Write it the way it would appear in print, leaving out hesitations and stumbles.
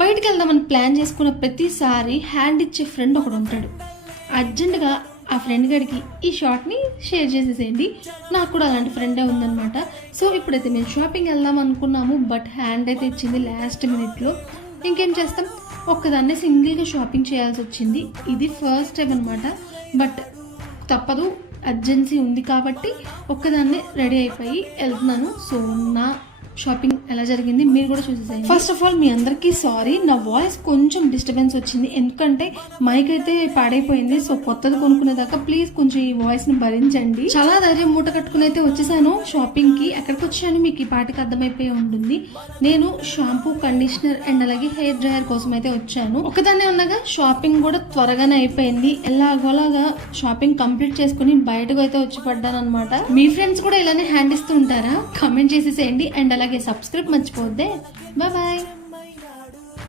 బయటకు వెళ్దామని ప్లాన్ చేసుకున్న ప్రతిసారి హ్యాండ్ ఇచ్చే ఫ్రెండ్ ఒకడు ఉంటాడు. అర్జెంటుగా ఆ ఫ్రెండ్ గడికి ఈ షార్ట్ని షేర్ చేసేసేయండి. నాకు కూడా అలాంటి ఫ్రెండే ఉందన్నమాట. సో ఇప్పుడైతే మేము షాపింగ్ వెళ్దాం అనుకున్నాము, బట్ హ్యాండ్ అయితే ఇచ్చింది లాస్ట్ మినిట్లో. ఇంకేం చేస్తాం, ఒక్కదాన్నే సింగిల్గా షాపింగ్ చేయాల్సి వచ్చింది. ఇది ఫస్ట్ టైం అనమాట, బట్ తప్పదు, అర్జెన్సీ ఉంది కాబట్టి ఒక్కదాన్నే రెడీ అయిపోయి వెళ్తున్నాను. సో నా షాపింగ్ ఎలా జరిగింది మీరు కూడా చూసేసాయి. ఫస్ట్ ఆఫ్ ఆల్ మీ అందరికీ సారీ, నా వాయిస్ కొంచెం డిస్టర్బెన్స్ వచ్చింది, ఎందుకంటే మైక్ అయితే పాడైపోయింది. సో కొత్తది కొనుక్కునేదాకా ప్లీజ్ కొంచెం ఈ వాయిస్ ని భరించండి. చాలా ధైర్యం మూట కట్టుకుని అయితే వచ్చేసాను షాపింగ్ కి. ఎక్కడికి వచ్చాను మీకు ఈ పాటికి అర్థమైపోయి ఉంటుంది. నేను షాంపూ, కండిషనర్ అండ్ అలాగే హెయిర్ డ్రైయర్ కోసం అయితే వచ్చాను. ఒకదాన్నే ఉండగా షాపింగ్ కూడా త్వరగానే అయిపోయింది. ఎలాగోలాగా షాపింగ్ కంప్లీట్ చేసుకుని బయటకు అయితే వచ్చి పడ్డాను అనమాట. మీ ఫ్రెండ్స్ కూడా ఇలానే హ్యాండ్ ఇస్తూ ఉంటారా? కామెంట్ చేసేసేయండి అండ్ అలాగే సబ్స్క్రైబ్ మర్చిపోద్దే. Bye bye.